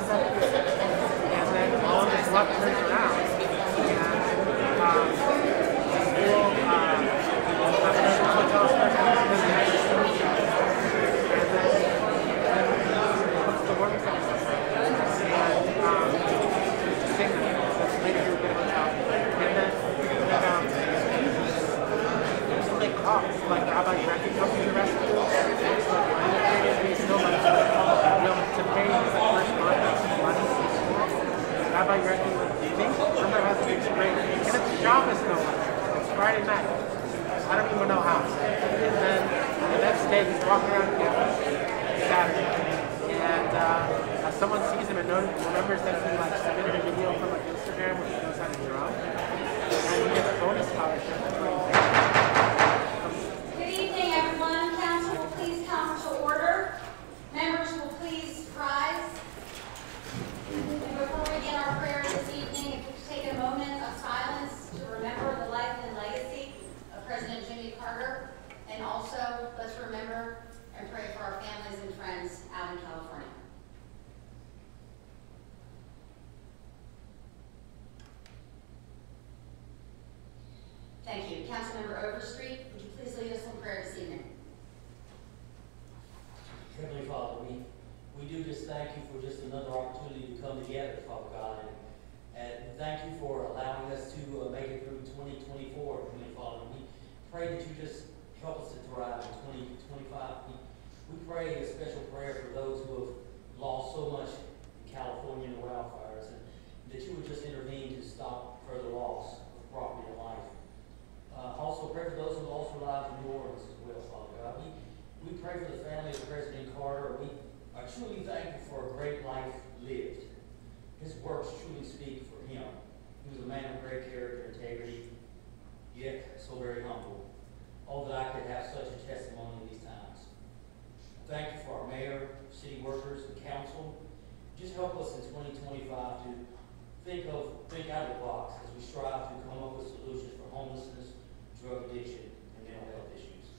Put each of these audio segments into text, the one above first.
And then all of this luck turns around, and promised no one. It's Friday night. I don't even know how. And then the next day he's walking around campus Saturday. And someone sees him and remembers that he like submitted a video from like Instagram where he knows how to drum. And he gets a bonus scholarship. That's what he's saying. Good evening, everyone. Council will please come to order. Members will please rise. And before we begin our prayer this evening, if we could take a moment of silence to remember the life and legacy of President Jimmy Carter, and also let's remember and pray for our families and friends out in California. Thank you. Councilmember Overstreet, would you please lead us in prayer this evening? Heavenly Father, we do just thank you for just another opportunity to come together, Father God, and thank you for allowing us to make it through 2024, Heavenly Father. We pray that you just help us to thrive in 2025. We pray a special prayer for those who have lost so much in California in the wildfires, and that you would just intervene to stop further loss of property and life. Also pray for those who lost their lives in New Orleans as well, Father God. We pray for the family of President Carter. We are truly thankful for a great life lived. His works truly speak for him. He was a man of great character and integrity, yet so very humble. Oh, that I could have such a testimony in these times. Thank you for our mayor, city workers, and council. Just help us in 2025 to think out of the box as we strive to come up with solutions for homelessness, drug addiction, and mental health issues.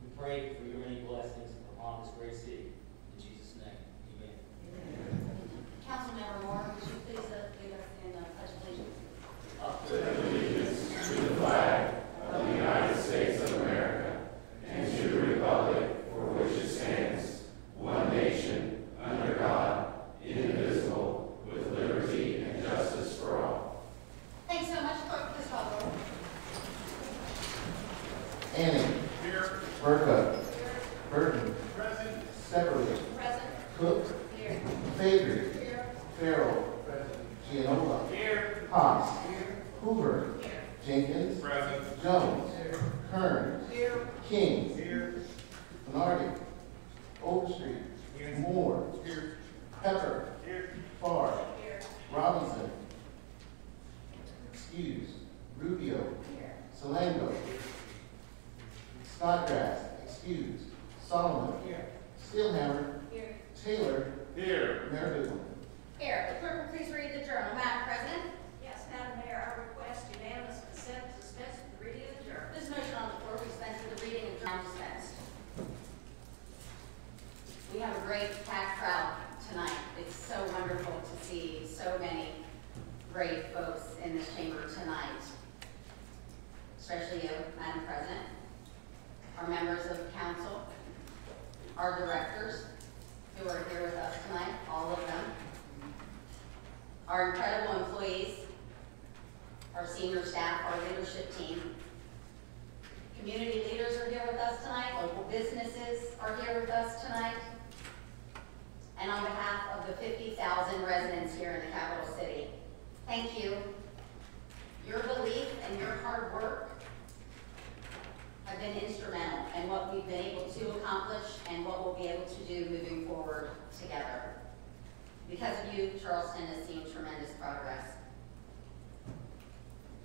We pray for your many blessings upon this great city. In Jesus' name, amen. Councilmember Moore, would you please lead us in the Pledge of Allegiance? I pledge allegiance to the flag of the United States of America and to the republic for which it stands, one nation, under God, indivisible, with liberty and justice for all. Thanks so much, Clerk. Please call the roll. Annie. Here. Burka. Burton. Present. Severly. Present. Cook. Here. Fabry. Here. Farrell. Gianola. Here. Haas. Hoover. Jenkins. Present. Jones. Kern. Here. King. Here. Bernardi. Overstreet. Moore. Here. Pepper. Here. Farr. Here. Robinson. Excuse. Rubio. Here. Salango. Snodgrass. Excuse. Solomon. Here. Steelhammer. Here. Taylor. Here. Mayor Bootham. Here. The clerk will please read the journal. Madam President. Yes, Madam Mayor, I request unanimous consent to dispense with the reading of the journal. This motion on the floor, we dispense with the reading of journal dispensed. We have a great packed crowd tonight. It's so wonderful to see so many great folks in this chamber tonight, especially you, Madam President, our members of council, our directors who are here with us tonight, all of them, our incredible employees, our senior staff, our leadership team. Community leaders are here with us tonight, local businesses are here with us tonight. And on behalf of the 50,000 residents here in the capital city, thank you. Your belief and your hard work have been instrumental in what we've been able to accomplish and what we'll be able to do moving forward together. Because of you, Charleston has seen tremendous progress.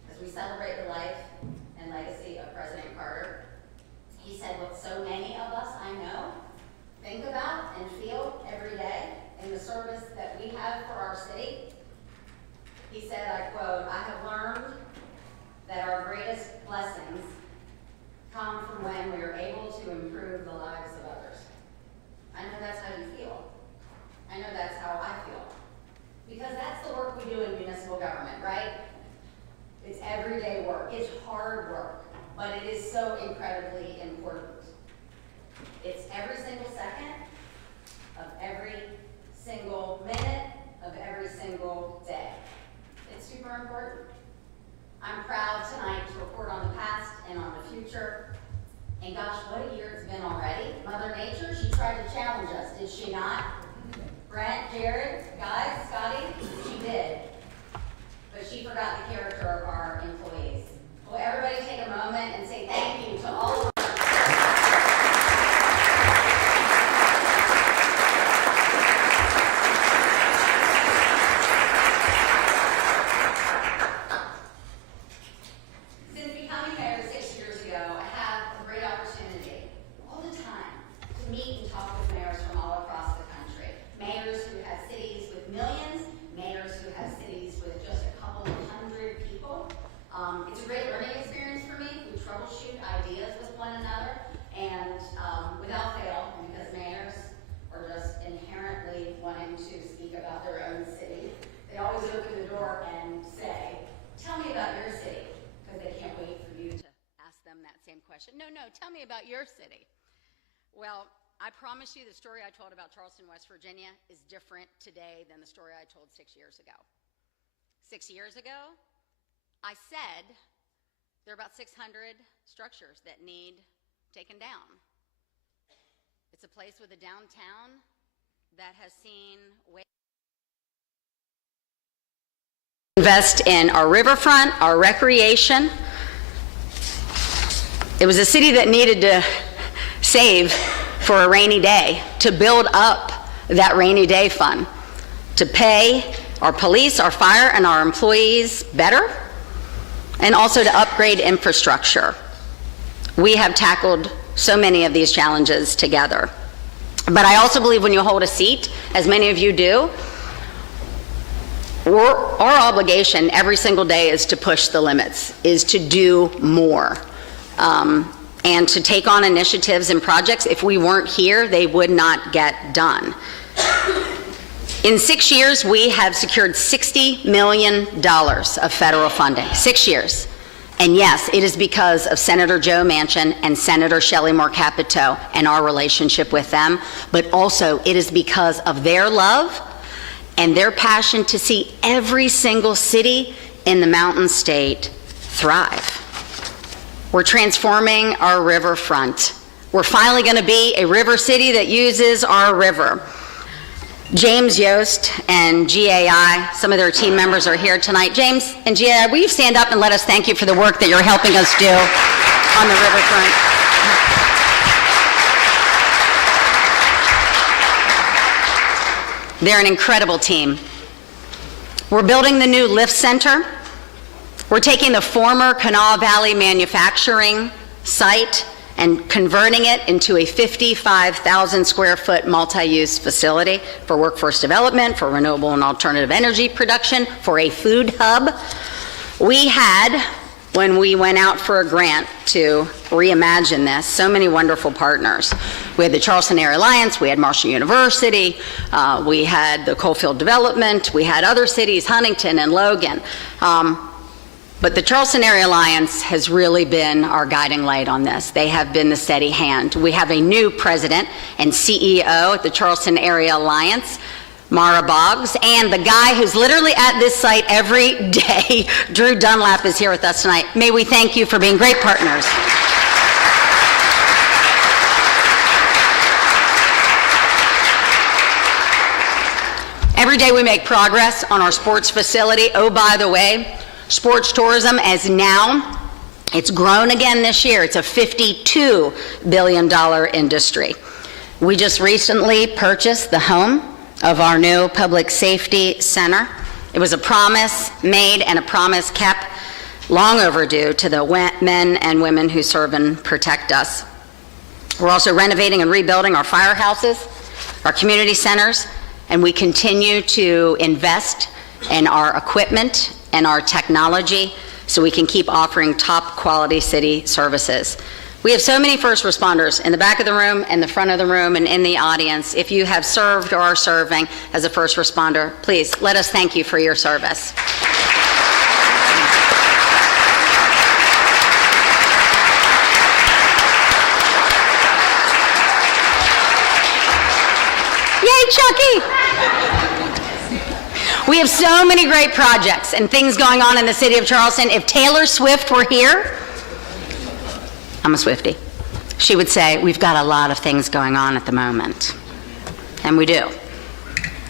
As we celebrate the life and legacy of President Carter, he said what so many of us I know think about and feel every day in the service that we have for our city. He said, I quote, "I have learned that our greatest blessings come from when we are able to improve the lives of others." I know that's how you feel. I know that's how I feel. Because that's the work we do in municipal government, right? It's everyday work. It's hard work, but it is so incredibly important. It's every single second of every single minute of every single day. It's super important. I'm proud tonight to report on the past and on the future. And gosh, what a year it's been already. Mother Nature, she tried to challenge us, did she not? Brent, Jared, guys, Scotty, she did. But she forgot the character of our employees. question. No, tell me about your city. Well, I promise you the story I told about Charleston, West Virginia is different today than the story I told 6 years ago. 6 years ago, I said there are about 600 structures that need taken down. It's a place with a downtown that has seen way invest in our riverfront, our recreation. It was a city that needed to save for a rainy day, to build up that rainy day fund, to pay our police, our fire, and our employees better, and also to upgrade infrastructure. We have tackled so many of these challenges together. But I also believe when you hold a seat, as many of you do, our obligation every single day is to push the limits, is to do more, and to take on initiatives and projects. If we weren't here, they would not get done. In 6 years, we have secured $60 million of federal funding. 6 years. And yes, it is because of Senator Joe Manchin and Senator Shelley Moore Capito and our relationship with them, but also it is because of their love and their passion to see every single city in the Mountain State thrive. We're transforming our riverfront. We're finally going to be a river city that uses our river. James Yost and GAI, some of their team members are here tonight. James and GAI, will you stand up and let us thank you for the work that you're helping us do on the riverfront? They're an incredible team. We're building the new Lift Center. We're taking the former Kanawha Valley manufacturing site and converting it into a 55,000 square foot multi-use facility for workforce development, for renewable and alternative energy production, for a food hub. We had, when we went out for a grant to reimagine this, so many wonderful partners. We had the Charleston Area Alliance, we had Marshall University, we had the Coalfield Development, we had other cities, Huntington and Logan. But the Charleston Area Alliance has really been our guiding light on this. They have been the steady hand. We have a new president and CEO at the Charleston Area Alliance, Mara Boggs, and the guy who's literally at this site every day, Drew Dunlap, is here with us tonight. May we thank you for being great partners. Every day we make progress on our sports facility. Oh, by the way, sports tourism, as now, it's grown again this year. It's a $52 billion industry. We just recently purchased the home of our new public safety center. It was a promise made and a promise kept, long overdue, to the men and women who serve and protect us. We're also renovating and rebuilding our firehouses, our community centers, and we continue to invest in our equipment and our technology so we can keep offering top quality city services. We have so many first responders in the back of the room, in the front of the room, and in the audience. If you have served or are serving as a first responder, please let us thank you for your service. Yay, Chucky! We have so many great projects and things going on in the city of Charleston. If Taylor Swift were here, I'm a Swiftie, she would say, we've got a lot of things going on at the moment. And we do.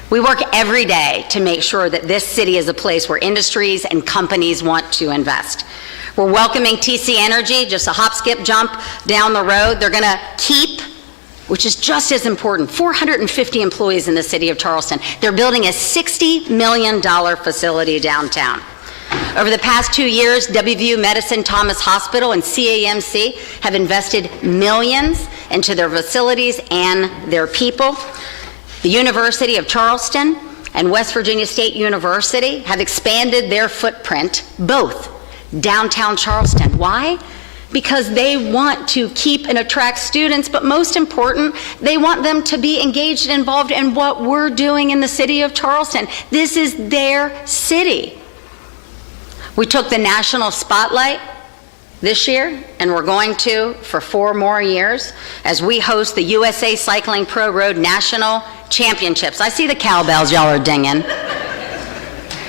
We work every day to make sure that this city is a place where industries and companies want to invest. We're welcoming TC Energy, just a hop, skip, jump down the road. They're gonna keep, which is just as important, 450 employees in the city of Charleston. They're building a $60 million facility downtown. Over the past 2 years, WVU Medicine, Thomas Hospital, and CAMC have invested millions into their facilities and their people. The University of Charleston and West Virginia State University have expanded their footprint, both downtown Charleston. Why? Because they want to keep and attract students, but most important, they want them to be engaged and involved in what we're doing in the city of Charleston. This is their city. We took the national spotlight this year, and we're going to for 4 more years as we host the USA Cycling Pro Road National Championships. I see the cowbells y'all are dinging.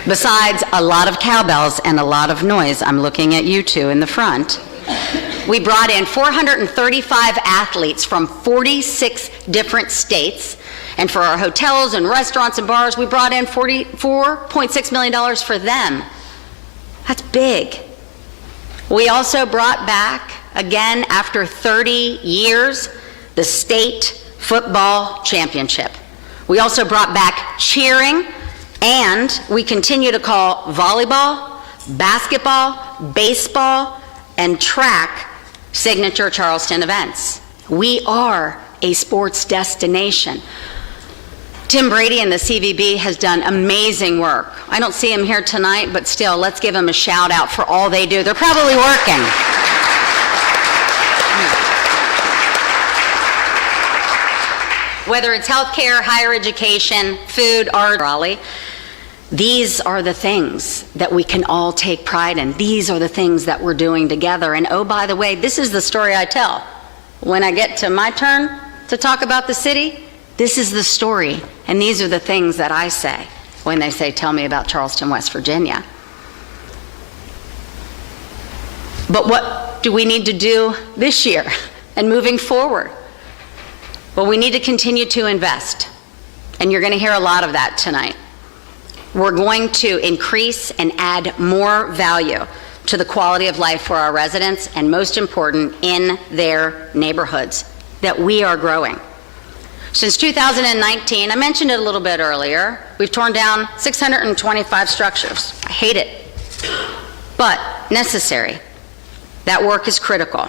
Besides a lot of cowbells and a lot of noise, I'm looking at you two in the front. We brought in 435 athletes from 46 different states, and for our hotels and restaurants and bars, we brought in $44.6 million for them. That's big. We also brought back, again after 30 years, the state football championship. We also brought back cheering, and we continue to call volleyball, basketball, baseball, and track signature Charleston events. We are a sports destination. Tim Brady and the CVB has done amazing work. I don't see him here tonight, but still, let's give him a shout out for all they do. They're probably working. Whether it's healthcare, higher education, food, art, Raleigh, these are the things that we can all take pride in. These are the things that we're doing together. And oh, by the way, this is the story I tell. When I get to my turn to talk about the city, this is the story, and these are the things that I say when they say, tell me about Charleston, West Virginia. But what do we need to do this year and moving forward? Well, we need to continue to invest, and you're going to hear a lot of that tonight. We're going to increase and add more value to the quality of life for our residents, and most important, in their neighborhoods that we are growing. Since 2019, I mentioned it a little bit earlier, we've torn down 625 structures. I hate it, but necessary. That work is critical.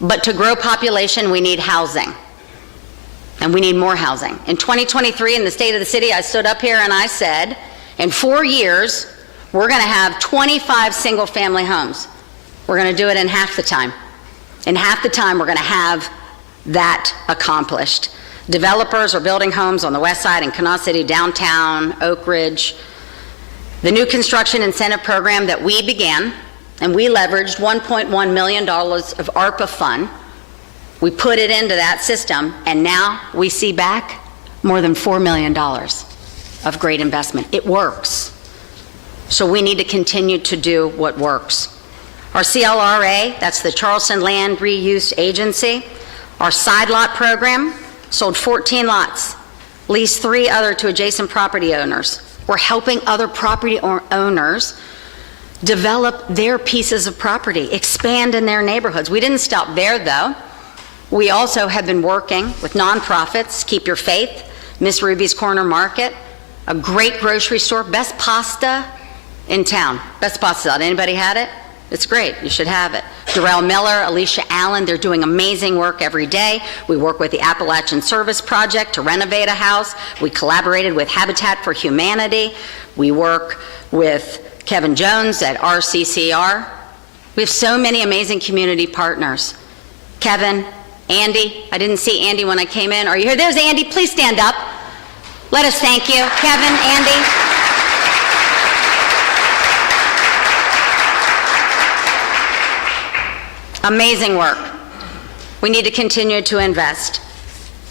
But to grow population, we need housing, and we need more housing. In 2023, in the state of the city, I stood up here and I said, in 4 years, we're going to have 25 single-family homes. We're going to do it in half the time. In half the time, we're going to have that accomplished. Developers are building homes on the west side in Kanawha City, downtown, Oak Ridge. The new construction incentive program that we began, and we leveraged $1.1 million of ARPA fund. We put it into that system, and now we see back more than $4 million of great investment. It works. So we need to continue to do what works. Our CLRA, that's the Charleston Land Reuse Agency, our side lot program, sold 14 lots, leased 3 other to adjacent property owners. We're helping other property owners develop their pieces of property, expand in their neighborhoods. We didn't stop there, though. We also have been working with nonprofits, Keep Your Faith, Miss Ruby's Corner Market, a great grocery store, best pasta in town. Best pasta. Anybody had it? It's great. You should have it. Darrell Miller, Alicia Allen, they're doing amazing work every day. We work with the Appalachian Service Project to renovate a house. We collaborated with Habitat for Humanity. We work with Kevin Jones at RCCR. We have so many amazing community partners. Kevin, Andy, I didn't see Andy when I came in. Are you here? There's Andy. Please stand up. Let us thank you. Kevin, Andy. Amazing work. We need to continue to invest.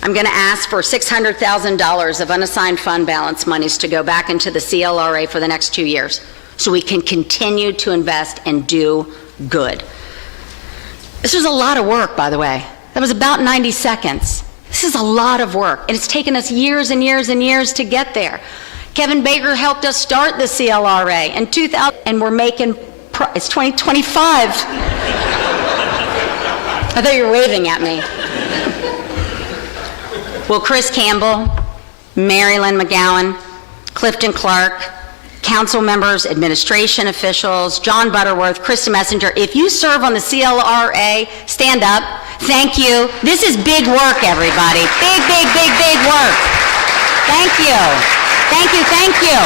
I'm going to ask for $600,000 of unassigned fund balance monies to go back into the CLRA for the next 2 years so we can continue to invest and do good. This was a lot of work, by the way. That was about 90 seconds. This is a lot of work, and it's taken us years and years and years to get there. Kevin Baker helped us start the CLRA in 2000, and we're making, it's 2025. I thought you were waving at me. Well, Chris Campbell, Mary Lynn McGowan, Clifton Clark, council members, administration officials, John Butterworth, Krista Messenger, if you serve on the CLRA, stand up. Thank you. This is big work, everybody. Big, big, big, big work. Thank you. Thank you, thank you.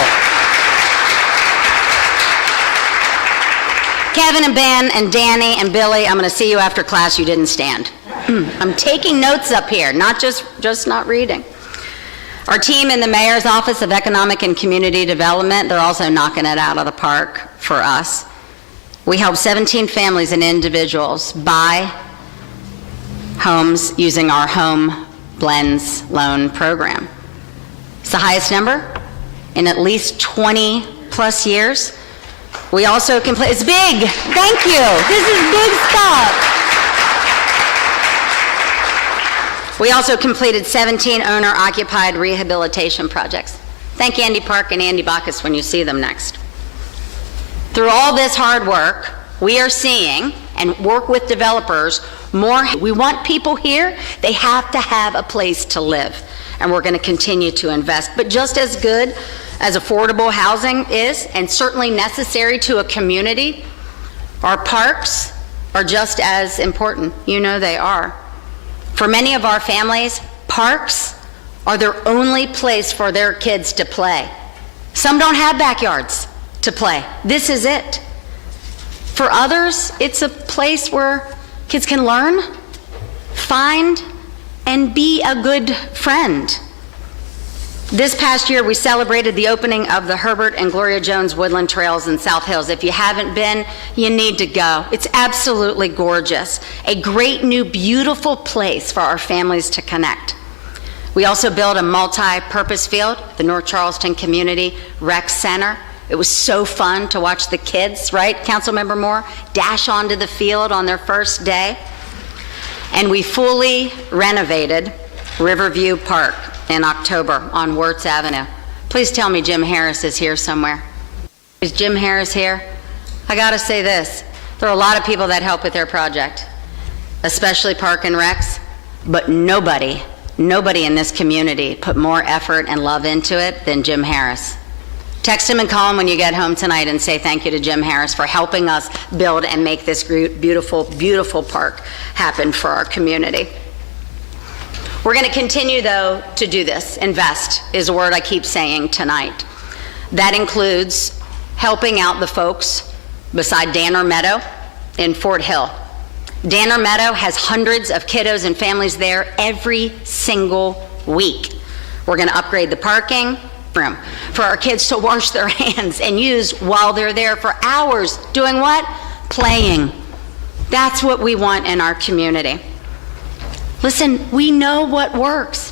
Kevin and Ben and Danny and Billy, I'm going to see you after class. You didn't stand. I'm taking notes up here, not just not reading. Our team in the Mayor's Office of Economic and Community Development, they're also knocking it out of the park for us. We helped 17 families and individuals buy homes using our Home Blends loan program. It's the highest number in at least 20 plus years. We also completed, it's big, thank you. This is big stuff. We also completed 17 owner-occupied rehabilitation projects. Thank Andy Park and Andy Bacchus when you see them next. Through all this hard work, we are seeing and work with developers more. We want people here, they have to have a place to live, and we're going to continue to invest. But just as good as affordable housing is, and certainly necessary to a community, our parks are just as important. You know they are. For many of our families, parks are their only place for their kids to play. Some don't have backyards to play. This is it. For others, it's a place where kids can learn, find, and be a good friend. This past year, we celebrated the opening of the Herbert and Gloria Jones Woodland Trails in South Hills. If you haven't been, you need to go. It's absolutely gorgeous. A great new, beautiful place for our families to connect. We also built a multi-purpose field, the North Charleston Community Rec Center. It was so fun to watch the kids, right, Councilmember Moore, dash onto the field on their first day. And we fully renovated Riverview Park in October on Wirtz Avenue. Please tell me Jim Harris is here somewhere. Is Jim Harris here? I gotta say this, there are a lot of people that help with their project, especially Park and Recs, but nobody in this community put more effort and love into it than Jim Harris. Text him and call him when you get home tonight and say thank you to Jim Harris for helping us build and make this beautiful, beautiful park happen for our community. We're going to continue, though, to do this. Invest is a word I keep saying tonight. That includes helping out the folks beside Danner Meadow in Fort Hill. Danner Meadow has hundreds of kiddos and families there every single week. We're going to upgrade the parking room for our kids to wash their hands and use while they're there for hours. Doing what? Playing. That's what we want in our community. Listen, we know what works.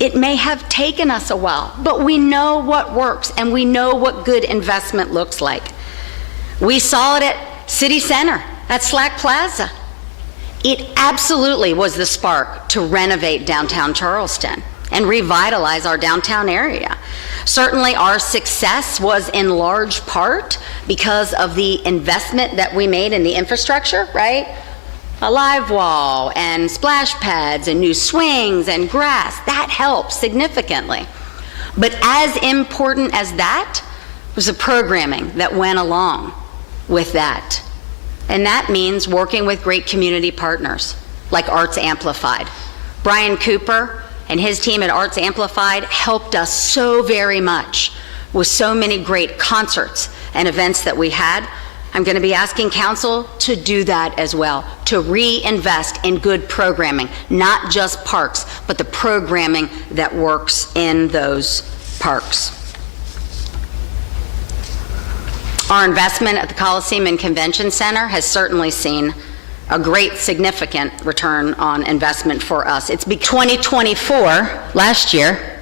It may have taken us a while, but we know what works and we know what good investment looks like. We saw it at City Center, at Slack Plaza. It absolutely was the spark to renovate downtown Charleston and revitalize our downtown area. Certainly our success was in large part because of the investment that we made in the infrastructure, right? A live wall and splash pads and new swings and grass, that helped significantly. But as important as that was the programming that went along with that. And that means working with great community partners like Arts Amplified. Brian Cooper and his team at Arts Amplified helped us so very much with so many great concerts and events that we had. I'm going to be asking council to do that as well, to reinvest in good programming, not just parks, but the programming that works in those parks. Our investment at the Coliseum and Convention Center has certainly seen a great significant return on investment for us. It's 2024, last year,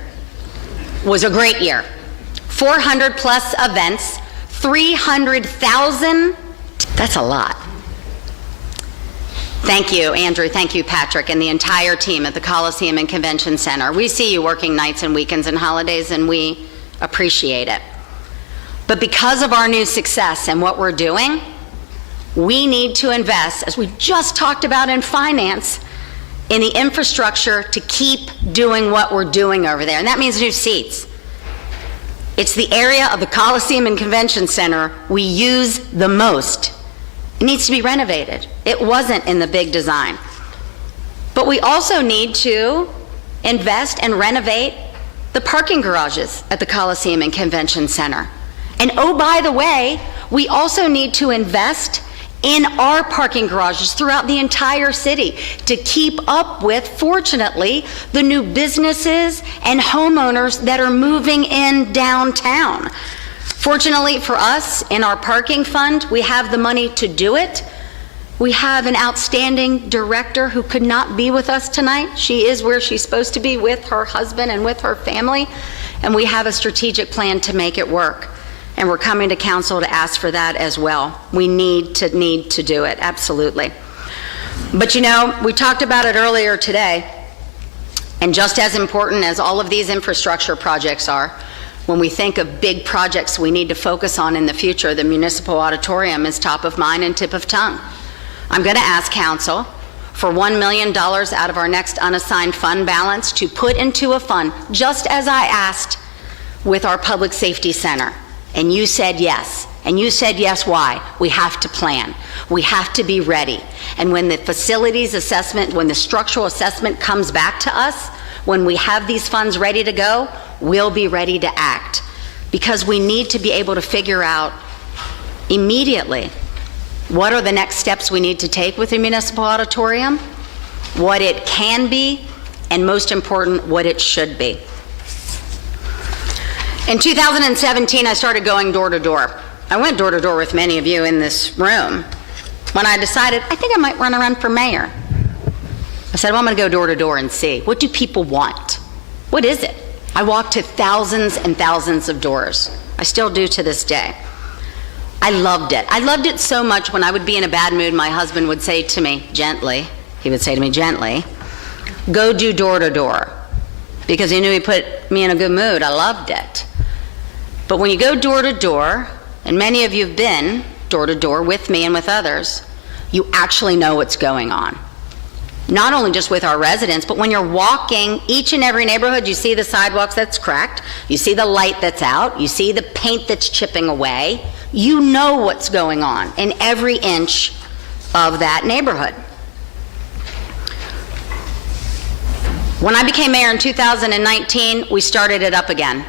was a great year. 400 plus events, 300,000, that's a lot. Thank you, Andrew, thank you, Patrick, and the entire team at the Coliseum and Convention Center. We see you working nights and weekends and holidays, and we appreciate it. But because of our new success and what we're doing, we need to invest, as we just talked about in finance, in the infrastructure to keep doing what we're doing over there. And that means new seats. It's the area of the Coliseum and Convention Center we use the most. It needs to be renovated. It wasn't in the big design. But we also need to invest and renovate the parking garages at the Coliseum and Convention Center. And oh, by the way, we also need to invest in our parking garages throughout the entire city to keep up with, fortunately, the new businesses and homeowners that are moving in downtown. Fortunately for us, in our parking fund, we have the money to do it. We have an outstanding director who could not be with us tonight. She is where she's supposed to be with her husband and with her family, and we have a strategic plan to make it work. And we're coming to council to ask for that as well. We need to do it, absolutely. But you know, we talked about it earlier today, and just as important as all of these infrastructure projects are, when we think of big projects we need to focus on in the future, the municipal auditorium is top of mind and tip of tongue. I'm going to ask council for $1 million out of our next unassigned fund balance to put into a fund, just as I asked with our public safety center. And you said yes. And you said yes, why? We have to plan. We have to be ready. And when the facilities assessment, when the structural assessment comes back to us, when we have these funds ready to go, we'll be ready to act. Because we need to be able to figure out immediately what are the next steps we need to take with the municipal auditorium, what it can be, and most important, what it should be. In 2017, I started going door to door. I went door to door with many of you in this room when I decided I think I might run around for mayor. I said, well, I'm going to go door to door and see. What do people want? What is it? I walked to thousands and thousands of doors. I still do to this day. I loved it. I loved it so much when I would be in a bad mood, my husband would say to me gently, go do door to door, because he knew he put me in a good mood. I loved it. But when you go door to door, and many of you have been door to door with me and with others, you actually know what's going on. Not only just with our residents, but when you're walking each and every neighborhood, you see the sidewalks that's cracked, you see the light that's out, you see the paint that's chipping away. You know what's going on in every inch of that neighborhood. When I became mayor in 2019, we started it up again.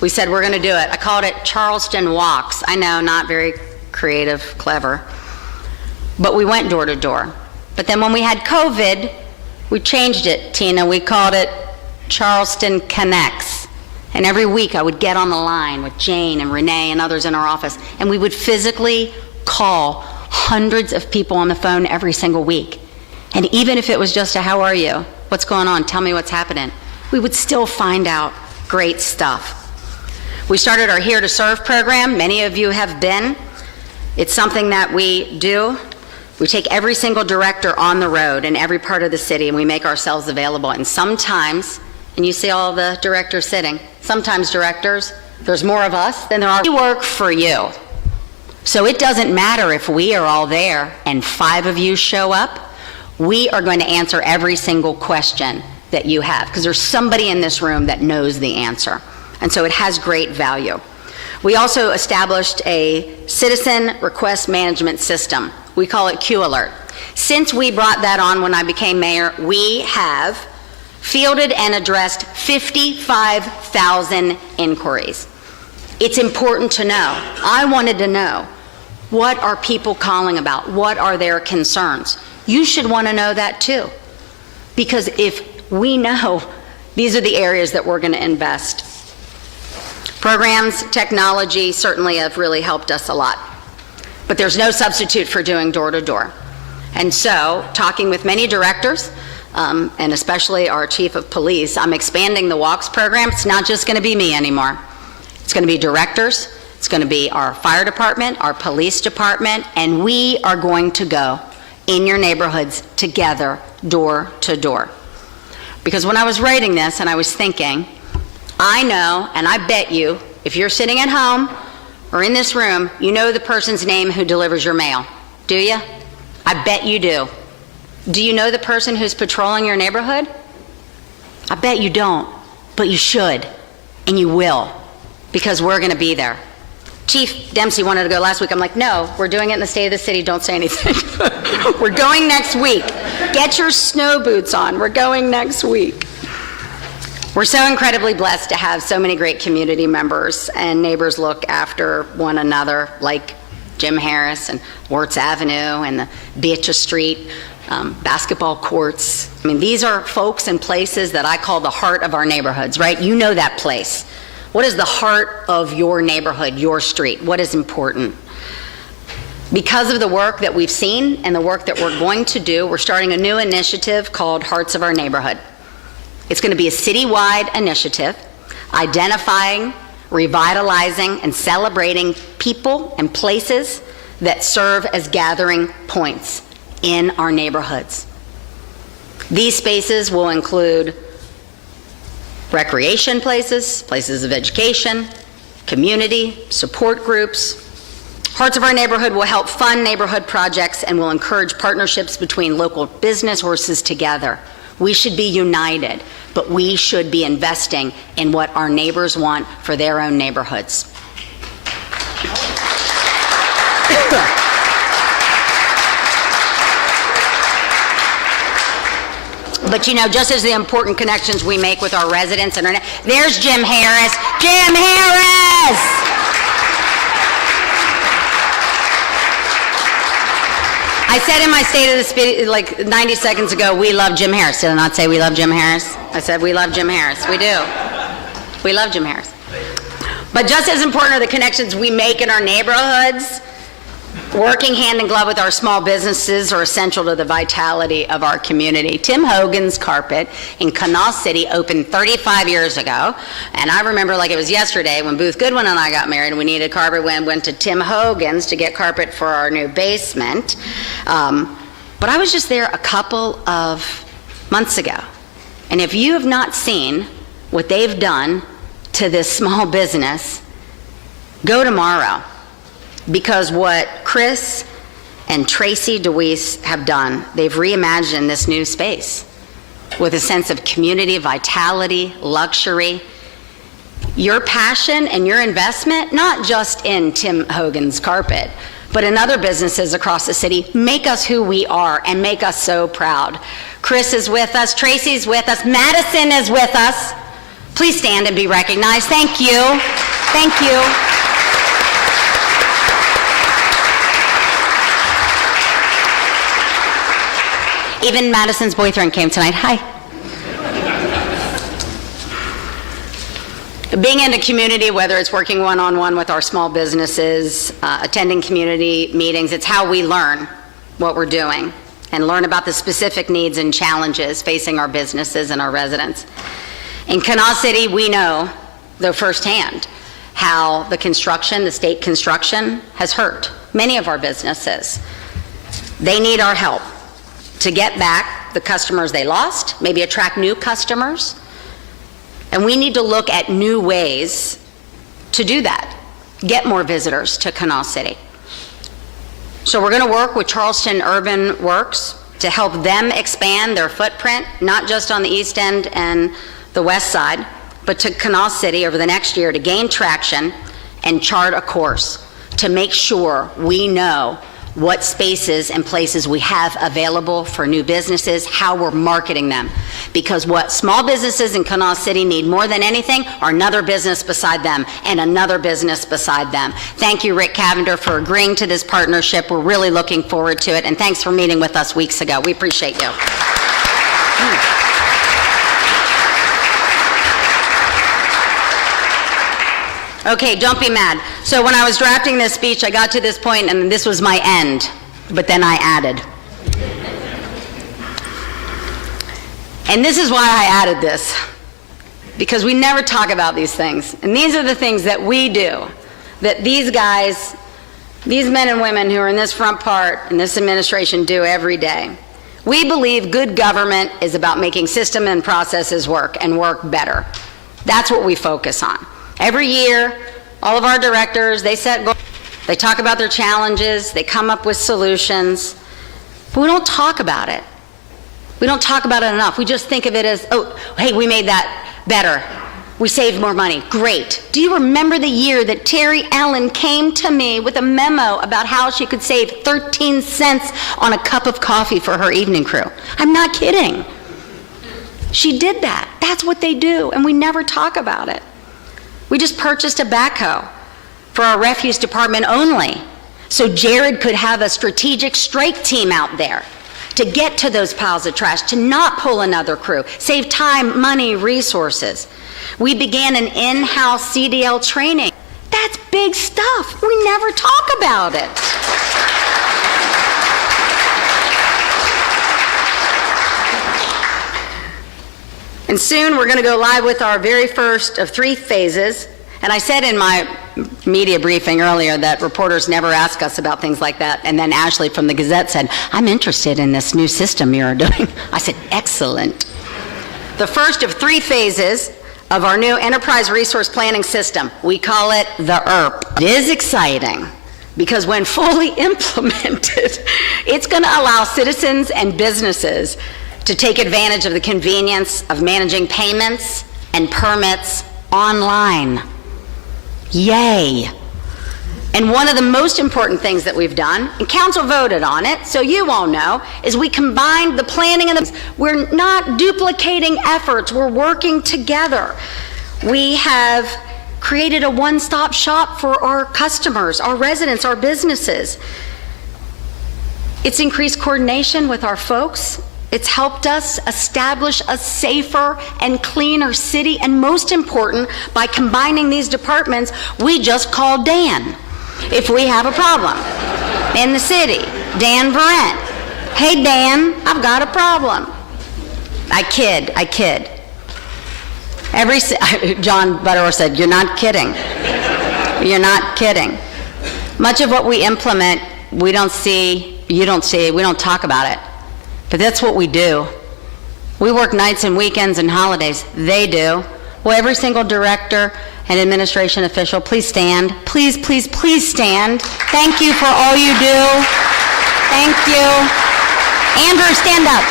We said we're going to do it. I called it Charleston Walks. I know, not very creative, clever. But we went door to door. But then when we had COVID, we changed it, Tina. We called it Charleston Connects. And every week I would get on the line with Jane and Renee and others in our office, and we would physically call hundreds of people on the phone every single week. And even if it was just a, how are you? What's going on? Tell me what's happening. We would still find out great stuff. We started our Here to Serve program. Many of you have been. It's something that we do. We take every single director on the road in every part of the city, and we make ourselves available. And sometimes, and you see all the directors sitting, sometimes directors, there's more of us than there are. We work for you. So it doesn't matter if we are all there and 5 of you show up. We are going to answer every single question that you have, because there's somebody in this room that knows the answer. And so it has great value. We also established a citizen request management system. We call it Q Alert. Since we brought that on when I became mayor, we have fielded and addressed 55,000 inquiries. It's important to know. I wanted to know, what are people calling about? What are their concerns? You should want to know that too. Because if we know, these are the areas that we're going to invest. Programs, technology certainly have really helped us a lot. But there's no substitute for doing door to door. And so, talking with many directors, and especially our chief of police, I'm expanding the walks program. It's not just going to be me anymore. It's going to be directors, it's going to be our fire department, our police department, and we are going to go in your neighborhoods together, door to door. Because when I was writing this and I was thinking, I know, and I bet you, if you're sitting at home or in this room, you know the person's name who delivers your mail. Do you? I bet you do. Do you know the person who's patrolling your neighborhood? I bet you don't, but you should, and you will, because we're going to be there. Chief Dempsey wanted to go last week. I'm like, no, we're doing it in the State of the City. Don't say anything. We're going next week. Get your snow boots on. We're going next week. We're so incredibly blessed to have so many great community members and neighbors look after one another, like Jim Harris and Wirtz Avenue and the Beatrice Street basketball courts. I mean, these are folks and places that I call the heart of our neighborhoods, right? You know that place. What is the heart of your neighborhood, your street? What is important? Because of the work that we've seen and the work that we're going to do, we're starting a new initiative called Hearts of Our Neighborhood. It's going to be a citywide initiative identifying, revitalizing, and celebrating people and places that serve as gathering points in our neighborhoods. These spaces will include recreation places, places of education, community, support groups. Hearts of Our Neighborhood will help fund neighborhood projects and will encourage partnerships between local business forces together. We should be united, but we should be investing in what our neighbors want for their own neighborhoods. But you know, just as the important connections we make with our residents and there's Jim Harris. Jim Harris! I said in my State of the Speech, like 90 seconds ago, we love Jim Harris. Did I not say we love Jim Harris? I said we love Jim Harris. We do. We love Jim Harris. But just as important are the connections we make in our neighborhoods. Working hand in glove with our small businesses are essential to the vitality of our community. Tim Hogan's Carpet in Canal City opened 35 years ago, and I remember like it was yesterday when Booth Goodwin and I got married and we needed carpet. We went to Tim Hogan's to get carpet for our new basement. But I was just there a couple of months ago, and if you have not seen what they've done to this small business, go tomorrow. Because what Chris and Tracy DeWeese have done, they've reimagined this new space with a sense of community, vitality, luxury. Your passion and your investment, not just in Tim Hogan's Carpet, but in other businesses across the city, make us who we are and make us so proud. Chris is with us, Tracy's with us, Madison is with us. Please stand and be recognized. Thank you. Thank you. Even Madison's boyfriend came tonight. Hi. Being in a community, whether it's working one-on-one with our small businesses, attending community meetings, it's how we learn what we're doing and learn about the specific needs and challenges facing our businesses and our residents. In Canal City, we know, though firsthand, how the state construction has hurt many of our businesses. They need our help to get back the customers they lost, maybe attract new customers. And we need to look at new ways to do that, get more visitors to Canal City. So we're going to work with Charleston Urban Works to help them expand their footprint, not just on the East End and the West Side, but to Canal City over the next year to gain traction and chart a course to make sure we know what spaces and places we have available for new businesses, how we're marketing them. Because what small businesses in Canal City need more than anything are another business beside them and another business beside them. Thank you, Rick Cavender, for agreeing to this partnership. We're really looking forward to it, and thanks for meeting with us weeks ago. We appreciate you. Okay, don't be mad. So when I was drafting this speech, I got to this point and this was my end, but then I added. And this is why I added this, because we never talk about these things. And these are the things that we do, that these guys, these men and women who are in this front part in this administration do every day. We believe good government is about making system and processes work and work better. That's what we focus on. Every year, all of our directors, they set goals, they talk about their challenges, they come up with solutions, but we don't talk about it. We don't talk about it enough. We just think of it as, oh, hey, we made that better. We saved more money. Great. Do you remember the year that Terry Allen came to me with a memo about how she could save 13 cents on a cup of coffee for her evening crew? I'm not kidding. She did that. That's what they do, and we never talk about it. We just purchased a backhoe for our refuse department only, so Jared could have a strategic strike team out there to get to those piles of trash, to not pull another crew, save time, money, resources. We began an in-house CDL training. That's big stuff. We never talk about it. And soon we're going to go live with our very first of 3 phases. And I said in my media briefing earlier that reporters never ask us about things like that. And then Ashley from the Gazette said, I'm interested in this new system you're doing. I said, excellent. The first of 3 phases of our new enterprise resource planning system. We call it the ERP. It is exciting because when fully implemented, it's going to allow citizens and businesses to take advantage of the convenience of managing payments and permits online. Yay. And one of the most important things that we've done, and council voted on it, so you all know, is we combined the planning and we're not duplicating efforts, we're working together. We have created a one-stop shop for our customers, our residents, our businesses. It's increased coordination with our folks. It's helped us establish a safer and cleaner city, and most important, by combining these departments, we just call Dan if we have a problem in the city. Dan Verrent. Hey Dan, I've got a problem. I kid. John Butterworth said, you're not kidding. You're not kidding. Much of what we implement, we don't see, you don't see, we don't talk about it. But that's what we do. We work nights and weekends and holidays. They do. Well, every single director and administration official, please stand. Please, please, please stand. Thank you for all you do. Thank you. Andrew, stand up.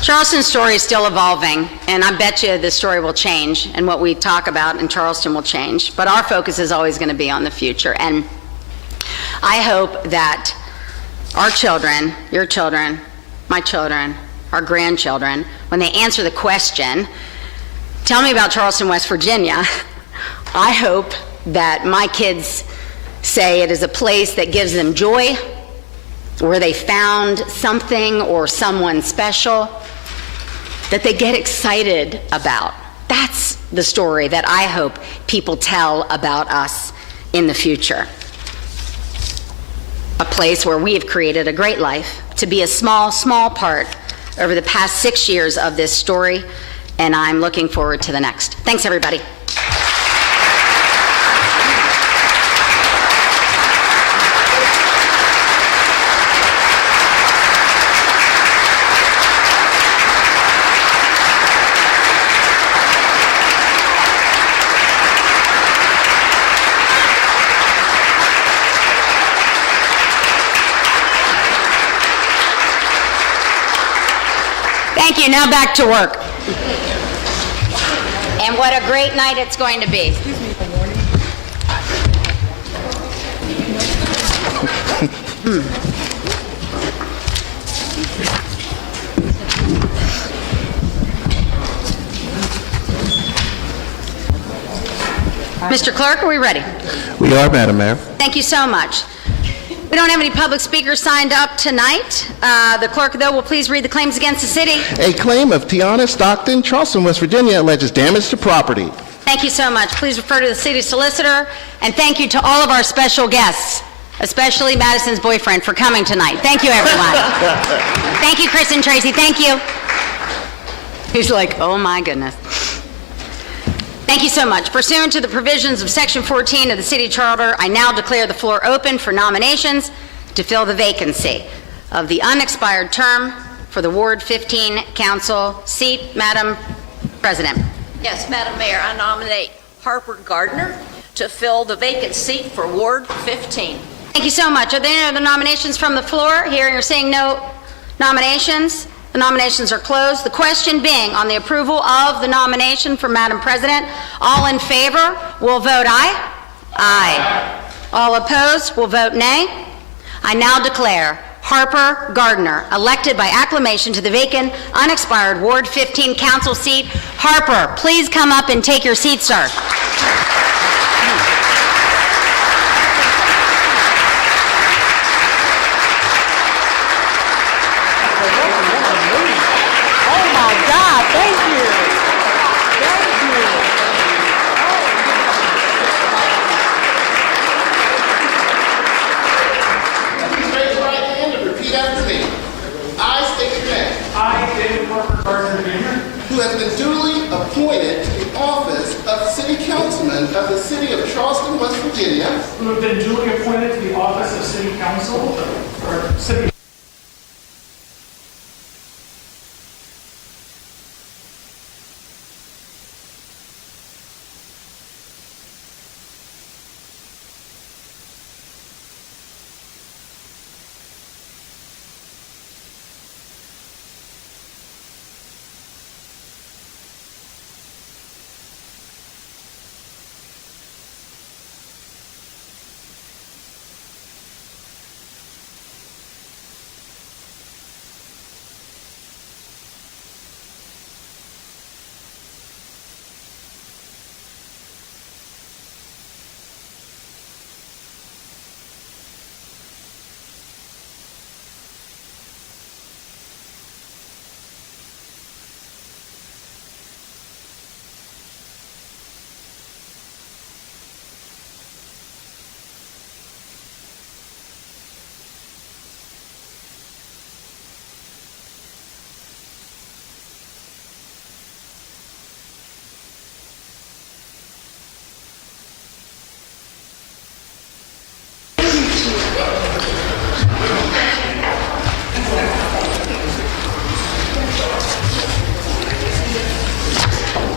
Charleston's story is still evolving, and I bet you the story will change, and what we talk about in Charleston will change. But our focus is always going to be on the future. And I hope that our children, your children, my children, our grandchildren, when they answer the question, tell me about Charleston, West Virginia, I hope that my kids say it is a place that gives them joy, where they found something or someone special that they get excited about. That's the story that I hope people tell about us in the future. A place where we have created a great life, to be a small, small part over the past 6 years of this story, and I'm looking forward to the next. Thanks, everybody. Thank you. Now back to work. And what a great night it's going to be. Mr. Clerk, are we ready? We are, Madam Mayor. Thank you so much. We don't have any public speakers signed up tonight. The clerk, though, will please read the claims against the city. A claim of Tiana Stockton, Charleston, West Virginia, alleges damage to property. Thank you so much. Please refer to the city solicitor. And thank you to all of our special guests, especially Madison's boyfriend, for coming tonight. Thank you, everyone. Thank you, Chris and Tracy. Thank you. He's like, oh my goodness. Thank you so much. Pursuant to the provisions of Section 14 of the City Charter, I now declare the floor open for nominations to fill the vacancy of the unexpired term for the Ward 15 Council seat. Madam President. Yes, Madam Mayor, I nominate Harper Gardner to fill the vacant seat for Ward 15. Thank you so much. Are there any other nominations from the floor? Here you're seeing no nominations. The nominations are closed. The question being on the approval of the nomination for Madam President. All in favor will vote aye. Aye. All opposed will vote nay. I now declare Harper Gardner, elected by acclamation to the vacant, unexpired Ward 15 council seat. Harper, please come up and take your seat, sir. Who has been duly appointed to the office of City Councilman of the City of Charleston, West Virginia. Who have been duly appointed to the office of City Council or City.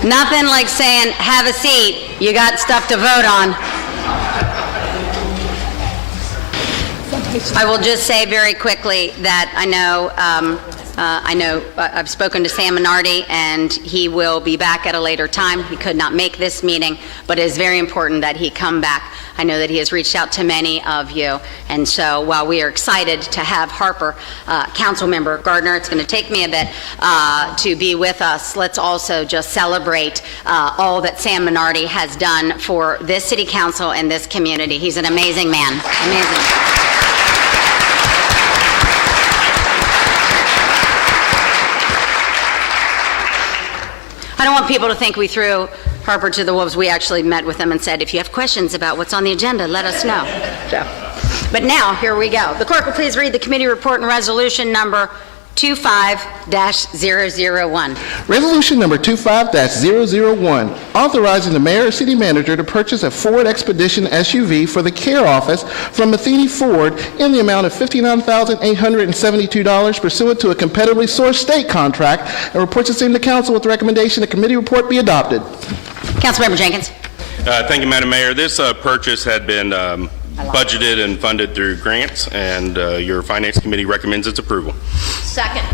Nothing like saying, have a seat, you got stuff to vote on. I will just say very quickly that I know I've spoken to Sam Minardi, and he will be back at a later time. He could not make this meeting, but it is very important that he come back. I know that he has reached out to many of you, and so while we are excited to have Harper, Councilmember Gardner, it's going to take me a bit to be with us. Let's also just celebrate all that Sam Minardi has done for this city council and this community. He's an amazing man. Amazing. I don't want people to think we threw Harper to the wolves. We actually met with him and said, if you have questions about what's on the agenda, let us know. So, but now, here we go. The clerk will please read the committee report and resolution number 25-001. Resolution number 25-001, authorizing the mayor or city manager to purchase a Ford Expedition SUV for the care office from Matheny Ford in the amount of $59,872 pursuant to a competitively sourced state contract, and reports the same to council with the recommendation the committee report be adopted. Councilmember Jenkins. Thank you, Madam Mayor. This purchase had been budgeted and funded through grants, and your Finance Committee recommends its approval. Second.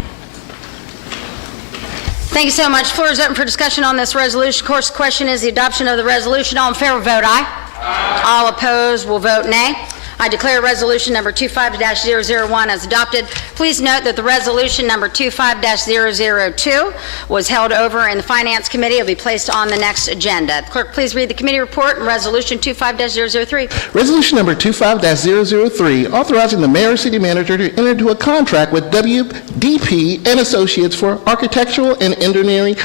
Thank you so much. Floor is open for discussion on this resolution. Of course, the question is the adoption of the resolution. All in favor, vote aye. Aye. All opposed will vote nay. I declare resolution number 25-001 as adopted. Please note that the resolution number 25-002 was held over in the Finance Committee. It will be placed on the next agenda. Clerk, please read the committee report and resolution 25-003. Resolution number 25-003, authorizing the mayor or city manager to enter into a contract with WDP and Associates for architectural and engineering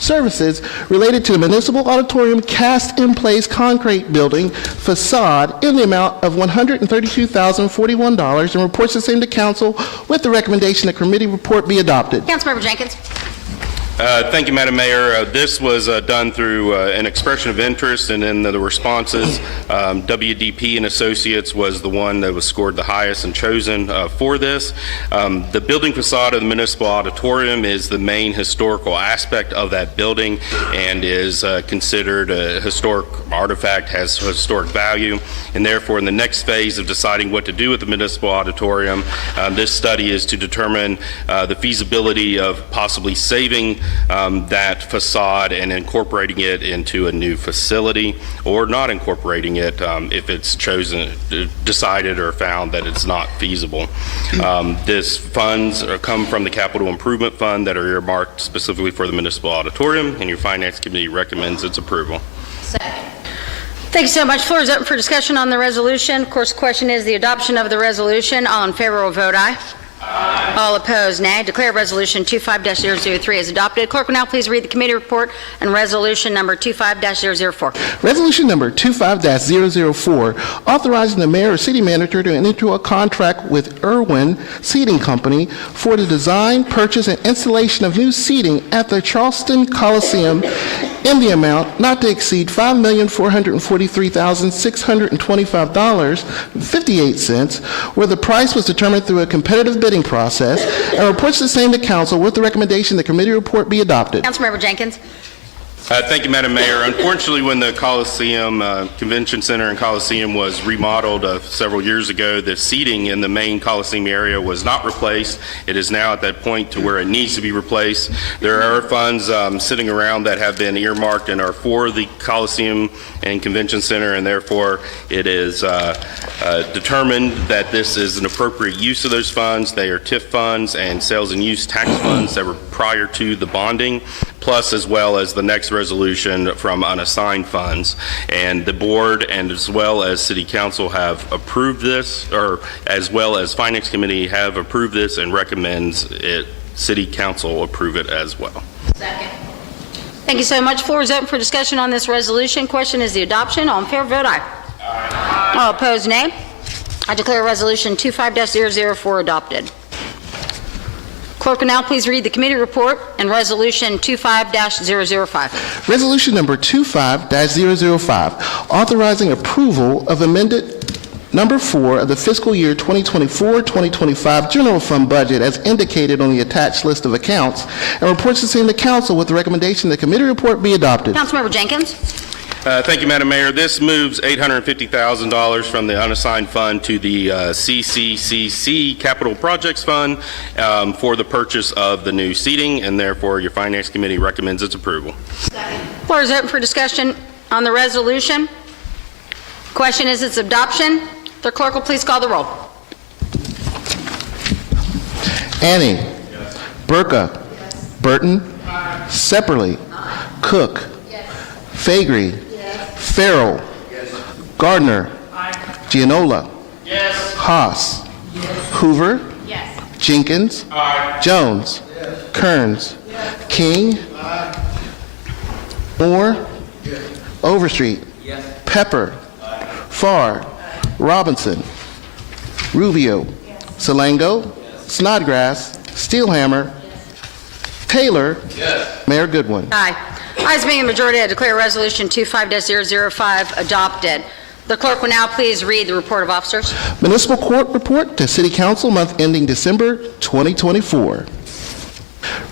services related to the municipal auditorium cast-in-place concrete building facade in the amount of $132,041, and reports the same to council with the recommendation the committee report be adopted. Councilmember Jenkins. Thank you, Madam Mayor. This was done through an expression of interest, and in the responses, WDP and Associates was the one that was scored the highest and chosen for this. The building facade of the municipal auditorium is the main historical aspect of that building and is considered a historic artifact, has historic value, and therefore in the next phase of deciding what to do with the municipal auditorium, this study is to determine the feasibility of possibly saving that facade and incorporating it into a new facility, or not incorporating it if it's decided or found that it's not feasible. This funds come from the Capital Improvement Fund that are earmarked specifically for the municipal auditorium, and your Finance Committee recommends its approval. Second. Thank you so much. Floor is open for discussion on the resolution. Of course, the question is the adoption of the resolution. All in favor will vote aye. Aye. All opposed, nay. Declare Resolution 25-003 is adopted. Clerk will now please read the committee report on Resolution number 25-004. Resolution number 25-004, authorizing the mayor or city manager to enter into a contract with Irwin Seating Company for the design, purchase, and installation of new seating at the Charleston Coliseum in the amount not to exceed $5,443,625.58, where the price was determined through a competitive bidding process, and reports the same to council with the recommendation the committee report be adopted. Councilmember Jenkins. Thank you, Madam Mayor. Unfortunately, when the Coliseum Convention Center and Coliseum was remodeled several years ago, the seating in the main Coliseum area was not replaced. It is now at that point to where it needs to be replaced. There are funds sitting around that have been earmarked and are for the Coliseum and Convention Center, and therefore it is determined that this is an appropriate use of those funds. They are TIF funds and sales and use tax funds that were prior to the bonding, plus as well as the next resolution from unassigned funds. And the board and as well as City Council have approved this, or as well as Finance Committee have approved this and recommends it. City Council approve it as well. Second. Thank you so much. Floor is open for discussion on this resolution. Question is the adoption. All in favor, vote aye. Aye. All opposed, nay. I declare Resolution 25-004 adopted. Clerk will now please read the committee report and Resolution 25-005. Resolution number 25-005, authorizing approval of amended number 4 of the fiscal year 2024-2025 general fund budget as indicated on the attached list of accounts, and reports the same to council with the recommendation the committee report be adopted. Councilmember Jenkins. Thank you, Madam Mayor. This moves $850,000 from the unassigned fund to the CCCC Capital Projects Fund for the purchase of the new seating, and therefore your Finance Committee recommends its approval. Floor is open for discussion on the resolution. Question is its adoption. The clerk will please call the roll. Annie. Yes. Burka. Yes. Burton. Aye. Sepperly. Aye. Cook. Yes. Faegre. Farrell. Yes. Gardner. Aye. Gianola. Yes. Haas. Yes. Hoover. Yes. Jenkins. Aye. Jones. Yes. Kearns. Yes. King. Aye. Moore. Yes. Overstreet. Yes. Pepper. Aye. Farr. Aye. Robinson. Rubio. Yes. Salango. Yes. Snodgrass. Steelhammer. Yes. Taylor. Yes. Mayor Goodwin. Aye. Ayes being a majority, I declare Resolution 25-005 adopted. The clerk will now please read the report of officers. Municipal Court report to City Council month ending December 2024.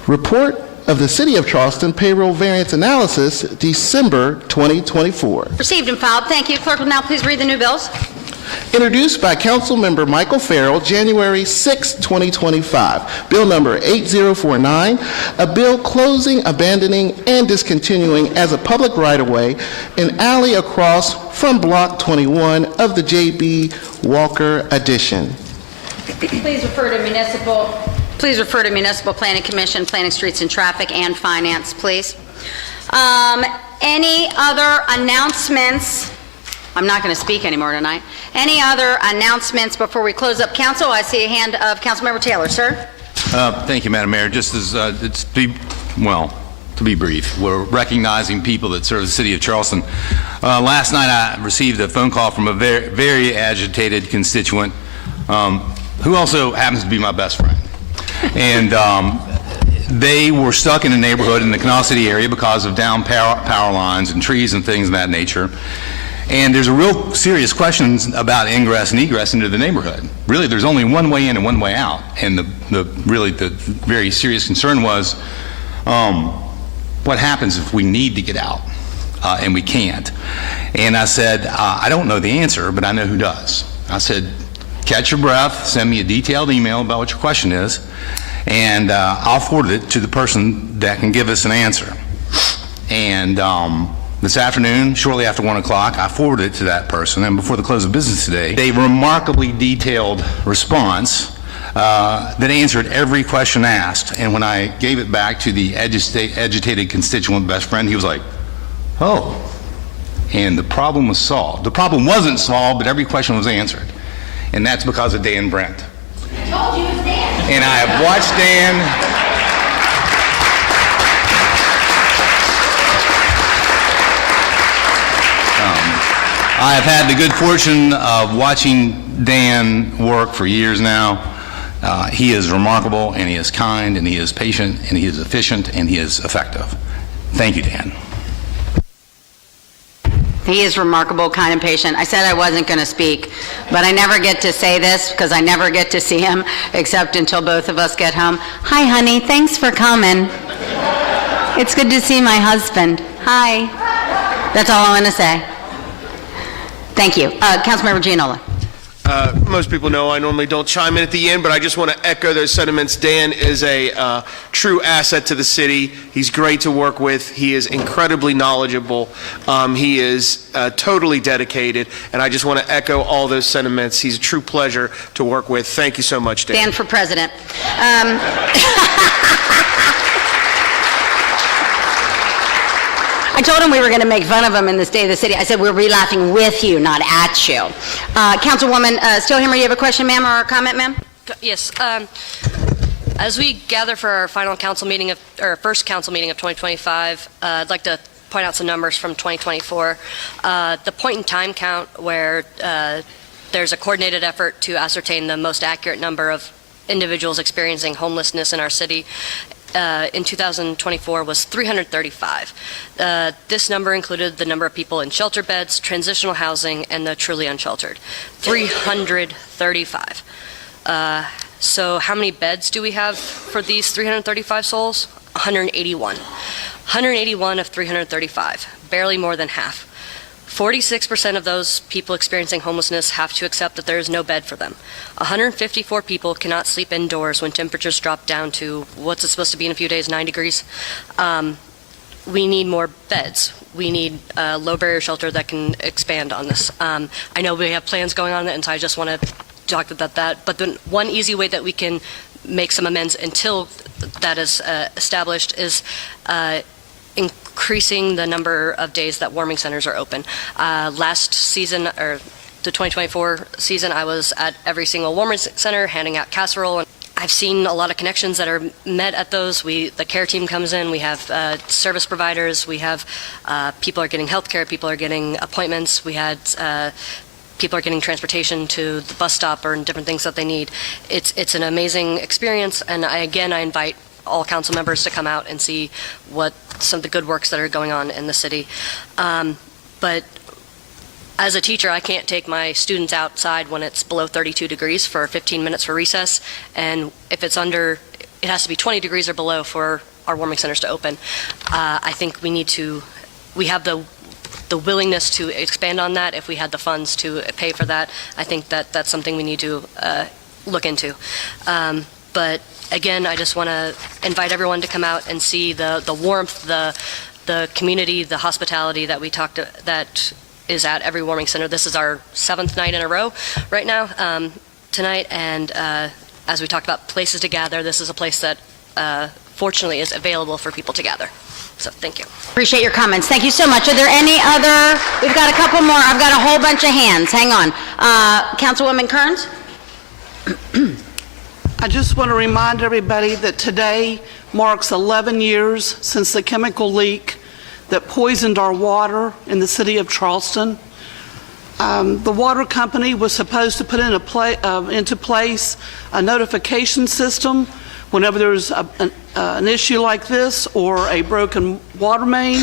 Report of the City of Charleston payroll variance analysis December 2024. Received and filed. Thank you. Clerk will now please read the new bills. Introduced by Council Member Michael Farrell, January 6, 2025. Bill number 8049, a bill closing, abandoning, and discontinuing as a public right-of-way an alley across from Block 21 of the J.B. Walker addition. Please refer to Municipal Planning Commission, Planning, Streets and Traffic, and Finance, please. Any other announcements? I'm not going to speak anymore tonight. Any other announcements before we close up council? I see a hand of Councilmember Taylor, sir. Thank you, Madam Mayor. Just as to be brief, we're recognizing people that serve the City of Charleston. Last night I received a phone call from a very, very agitated constituent who also happens to be my best friend. And they were stuck in a neighborhood in the Canal City area because of down power lines and trees and things of that nature. And there's a real serious questions about ingress and egress into the neighborhood. Really, there's only one way in and one way out. And the very serious concern was, what happens if we need to get out and we can't? And I said, I don't know the answer, but I know who does. I said, catch your breath, send me a detailed email about what your question is, And I'll forward it to the person that can give us an answer. And this afternoon, shortly after 1 o'clock, I forwarded it to that person, and before the close of business today, a remarkably detailed response that answered every question asked. And when I gave it back to the agitated constituent best friend, he was like, oh, and the problem was solved. The problem wasn't solved, but every question was answered. And that's because of Dan Brent. I told you it was Dan. And I have watched Dan. I have had the good fortune of watching Dan work for years now. He is remarkable, and he is kind, and he is patient, and he is efficient, and he is effective. Thank you, Dan. He is remarkable, kind, and patient. I said I wasn't going to speak, but I never get to say this because I never get to see him except until both of us get home. Hi, honey. Thanks for coming. It's good to see my husband. Hi. That's all I want to say. Thank you. Councilmember Gianola. Most people know I normally don't chime in at the end, but I just want to echo those sentiments. Dan is a true asset to the city. He's great to work with. He is incredibly knowledgeable. He is totally dedicated, and I just want to echo all those sentiments. He's a true pleasure to work with. Thank you so much, Dan. Dan for president. I told him we were going to make fun of him in the State of the City. I said we'll be laughing with you, not at you. Councilwoman Stillhammer, you have a question, ma'am, or a comment, ma'am? Yes. As we gather for our final council meeting first council meeting of 2025, I'd like to point out some numbers from 2024. The point in time count where there's a coordinated effort to ascertain the most accurate number of individuals experiencing homelessness in our city in 2024 was 335. This number included the number of people in shelter beds, transitional housing, and the truly unsheltered. 335. So how many beds do we have for these 335 souls? 181. 181 of 335, barely more than half. 46% of those people experiencing homelessness have to accept that there is no bed for them. 154 people cannot sleep indoors when temperatures drop down to, what's it supposed to be in a few days, 9 degrees? We need more beds. We need a low barrier shelter that can expand on this. I know we have plans going on, and so I just want to talk about that. But the one easy way that we can make some amends until that is established is increasing the number of days that warming centers are open. Last season, or the 2024 season, I was at every single warming center handing out casserole. And I've seen a lot of connections that are met at those. The care team comes in, we have service providers, we have people are getting health care, people are getting appointments, we had people are getting transportation to the bus stop or different things that they need. It's an amazing experience, and I invite all council members to come out and see what some of the good works that are going on in the city. But as a teacher, I can't take my students outside when it's below 32 degrees for 15 minutes for recess, and if it's under, it has to be 20 degrees or below for our warming centers to open. I think we have the willingness to expand on that. If we had the funds to pay for that, I think that's something we need to look into. But again, I just want to invite everyone to come out and see the warmth, the community, the hospitality that we talked to, that is at every warming center. This is our 7th night in a row right now, tonight, and as we talked about places to gather, this is a place that fortunately is available for people to gather. So thank you. Appreciate your comments. Thank you so much. Are there any other? We've got a couple more. I've got a whole bunch of hands. Hang on. Councilwoman Kearns? I just want to remind everybody that today marks 11 years since the chemical leak that poisoned our water in the city of Charleston. The water company was supposed to put into place a notification system whenever there's an issue like this or a broken water main.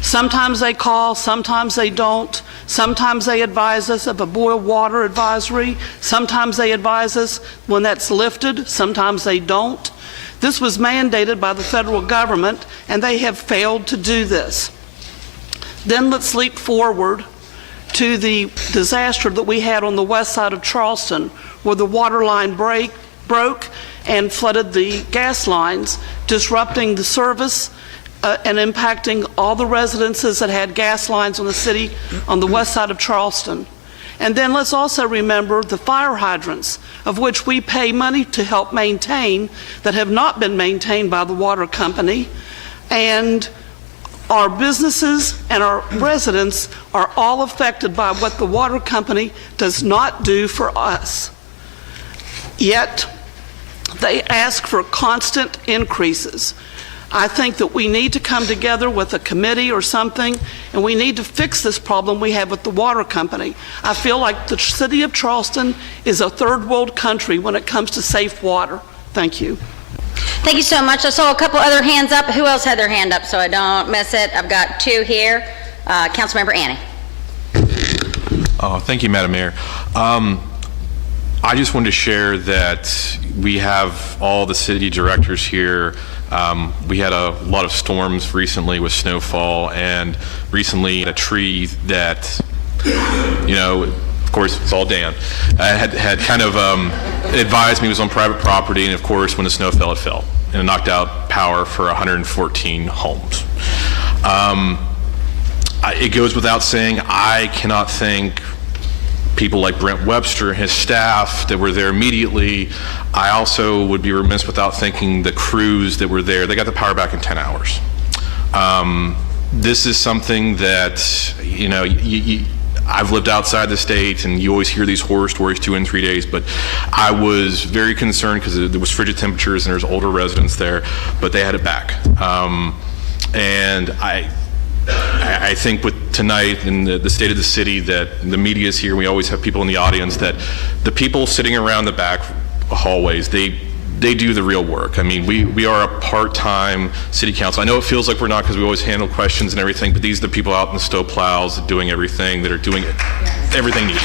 Sometimes they call, sometimes they don't. Sometimes they advise us of a boil water advisory. Sometimes they advise us when that's lifted. Sometimes they don't. This was mandated by the federal government, and they have failed to do this. Then let's leap forward to the disaster that we had on the west side of Charleston, where the water line broke and flooded the gas lines, disrupting the service and impacting all the residences that had gas lines on the city on the west side of Charleston. And then let's also remember the fire hydrants, of which we pay money to help maintain, that have not been maintained by the water company. And our businesses and our residents are all affected by what the water company does not do for us. Yet, they ask for constant increases. I think that we need to come together with a committee or something, and we need to fix this problem we have with the water company. I feel like the city of Charleston is a third world country when it comes to safe water. Thank you. Thank you so much. I saw a couple other hands up. Who else had their hand up so I don't miss it? I've got two here. Councilmember Annie. Thank you, Madam Mayor. I just wanted to share that we have all the city directors here. We had a lot of storms recently with snowfall, and recently a tree that, of course, it's all Dan, had kind of advised me it was on private property, and of course, when the snow fell, it fell, and it knocked out power for 114 homes. It goes without saying, I cannot thank people like Brent Webster and his staff that were there immediately. I also would be remiss without thanking the crews that were there. They got the power back in 10 hours. This is something that, I've lived outside the state, and you always hear these horror stories 2 and 3 days, but I was very concerned because there was frigid temperatures and there's older residents there, but they had it back. And I think with tonight and the state of the city, that the media is here, we always have people in the audience, that the people sitting around the back hallways, they do the real work. I mean, we are a part-time city council. I know it feels like we're not because we always handle questions and everything, but these are the people out in the snow plows doing everything, that are doing everything needed.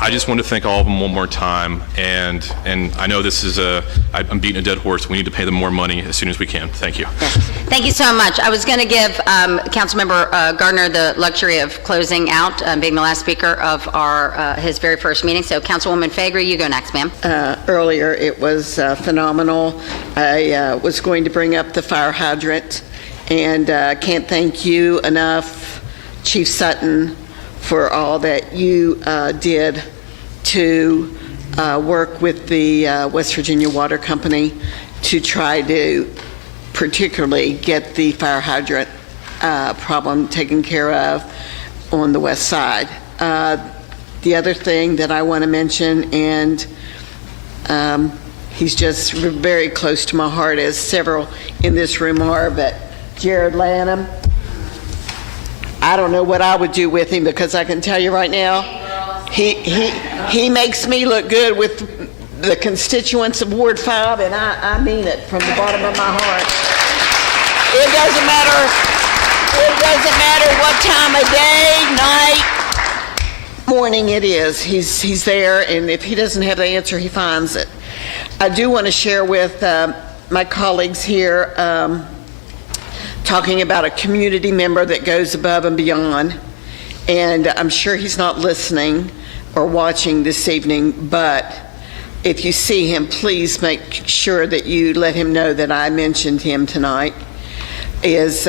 I just want to thank all of them one more time, and I know this is I'm beating a dead horse. We need to pay them more money as soon as we can. Thank you. Yes. Thank you so much. I was going to give Councilmember Gardner the luxury of closing out, being the last speaker of his very first meeting. So, Councilwoman Faegre, you go next, ma'am. Earlier, it was phenomenal. I was going to bring up the fire hydrant, and can't thank you enough, Chief Sutton, for all that you did to work with the West Virginia Water Company to try to particularly get the fire hydrant problem taken care of on the west side. The other thing that I want to mention, and he's just very close to my heart, as several in this room are, but Jared Lanham, I don't know what I would do with him, because I can tell you right now, he makes me look good with the constituents of Ward 5, and I mean it from the bottom of my heart. It doesn't matter what time of day, night, morning it is. He's there, and if he doesn't have the answer, he finds it. I do want to share with my colleagues here, talking about a community member that goes above and beyond, and I'm sure he's not listening or watching this evening, but if you see him, please make sure that you let him know that I mentioned him tonight, is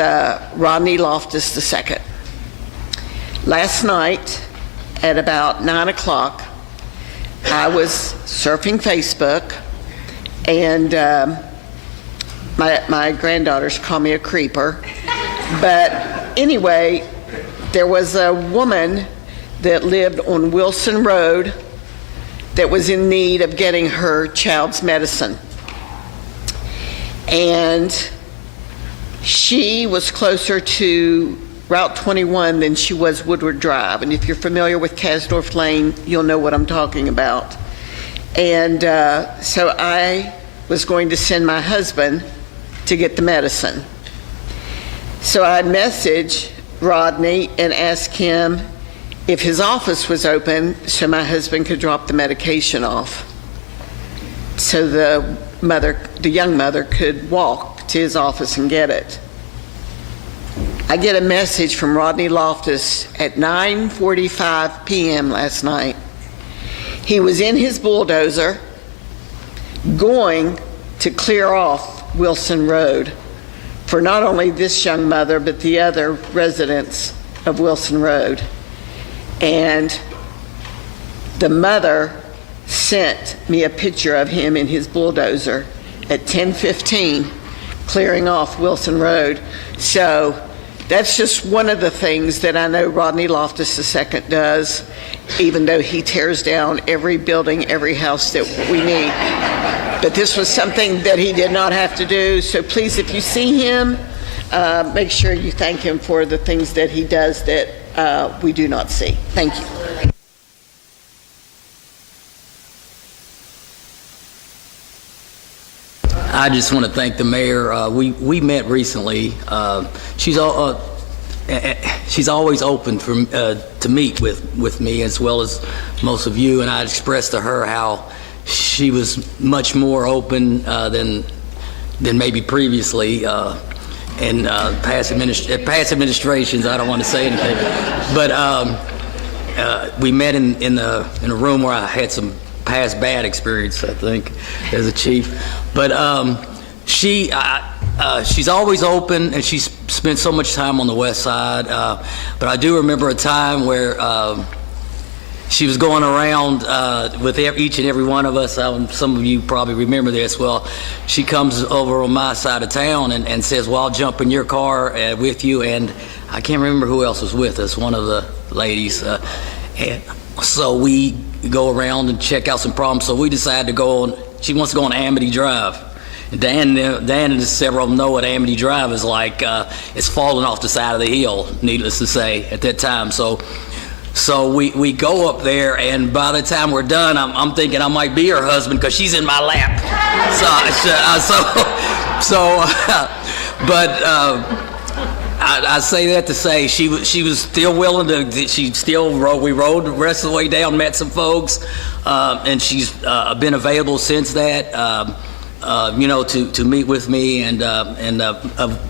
Rodney Loftus II. Last night at about 9 o'clock, I was surfing Facebook, and my granddaughters call me a creeper. But anyway, there was a woman that lived on Wilson Road that was in need of getting her child's medicine. And she was closer to Route 21 than she was Woodward Drive. And if you're familiar with Kasdorf Lane, you'll know what I'm talking about. And so I was going to send my husband to get the medicine. So I messaged Rodney and asked him if his office was open so my husband could drop the medication off, so the young mother could walk to his office and get it. I get a message from Rodney Loftus at 9:45 p.m. last night. He was in his bulldozer going to clear off Wilson Road for not only this young mother, but the other residents of Wilson Road. And the mother sent me a picture of him in his bulldozer at 10:15 clearing off Wilson Road. So that's just one of the things that I know Rodney Loftus II does, even though he tears down every building, every house that we need. But this was something that he did not have to do. So please, if you see him, make sure you thank him for the things that he does that we do not see. Thank you. I just want to thank the mayor. We met recently. She's always open to meet with me as well as most of you, and I expressed to her how she was much more open than maybe previously in past administrations. I don't want to say anything, but we met in a room where I had some past bad experience, I think, as a chief. But she's always open, and she's spent so much time on the west side. But I do remember a time where she was going around with each and every one of us. Some of you probably remember this. Well, she comes over on my side of town and says, well, I'll jump in your car with you. And I can't remember who else was with us, one of the ladies. And so we go around and check out some problems. So we decided to go on. She wants to go on Amity Drive. Dan and several of them know what Amity Drive is like. It's falling off the side of the hill, needless to say, at that time. So we go up there, and by the time we're done, I'm thinking I might be her husband because she's in my lap. But I say that to say she was still willing to. We rode the rest of the way down, met some folks, and she's been available since that. To meet with me, and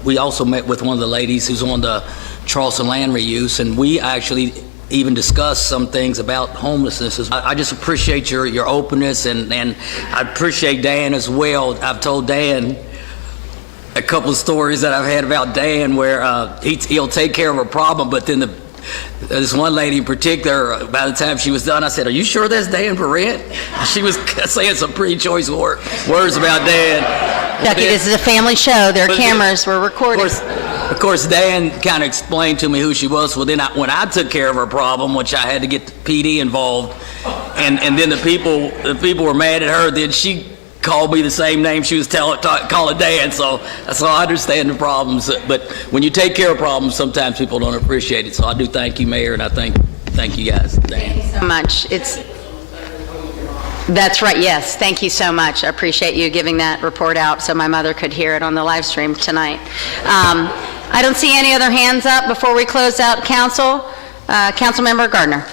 we also met with one of the ladies who's on the Charleston land reuse, and we actually even discussed some things about homelessness. I just appreciate your openness, and I appreciate Dan as well. I've told Dan a couple of stories that I've had about Dan where he'll take care of a problem, but then this one lady in particular, by the time she was done, I said, "Are you sure that's Dan Barrett?" She was saying some pretty choice words about Dan. Ducky, this is a family show. There are cameras. We're recording. Of course, Dan kind of explained to me who she was. Well, then when I took care of her problem, which I had to get the PD involved, and then the people were mad at her, then she called me the same name she was calling Dan, so I understand the problems. But when you take care of problems, sometimes people don't appreciate it. So I do thank you, Mayor, and I thank you guys. Dan. Thank you so much. That's right, yes. Thank you so much. I appreciate you giving that report out so my mother could hear it on the live stream tonight. I don't see any other hands up before we close out council. Councilmember Gardner.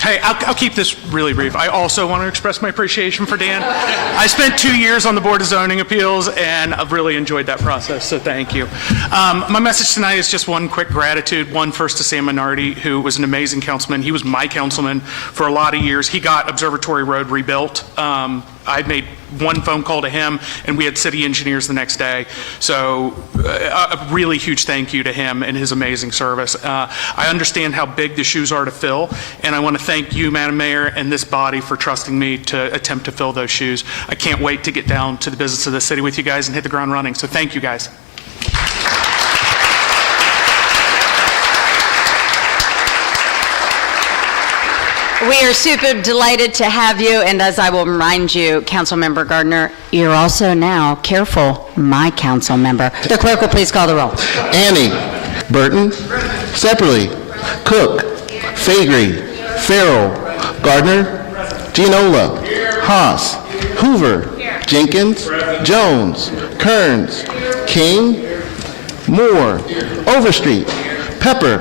Hey, I'll keep this really brief. I also want to express my appreciation for Dan. I spent 2 years on the Board of Zoning Appeals, and I've really enjoyed that process, so thank you. My message tonight is just one quick gratitude. One, first to Sam Minardi, who was an amazing councilman. He was my councilman for a lot of years. He got Observatory Road rebuilt. I made one phone call to him, and we had city engineers the next day. So a really huge thank you to him and his amazing service. I understand how big the shoes are to fill, and I want to thank you, Madam Mayor, and this body for trusting me to attempt to fill those shoes. I can't wait to get down to the business of the city with you guys and hit the ground running. So thank you, guys. We are super delighted to have you, and as I will remind you, Councilmember Gardner, you're also now, careful, my council member. The clerk will please call the roll. Annie. Burton. Sepperly. Cook. Fagree. Farrell. Gardner. Gianola. Haas. Hoover. Jenkins. Jones. Kearns. King. Moore. Overstreet. Pepper.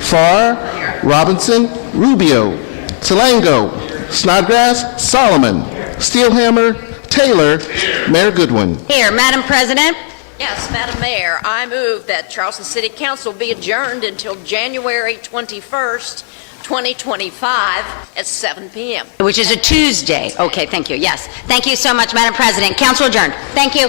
Farr. Robinson. Rubio. Salango, Snodgrass, Solomon, Steelhammer, Taylor, Mayor Goodwin. Here, Madam President, Yes, Madam Mayor, I move that Charleston City Council be adjourned until January 21st, 2025 at 7 p.m. Which is a Tuesday. Okay, thank you. Yes. Thank you so much, Madam President. Council adjourned. Thank you.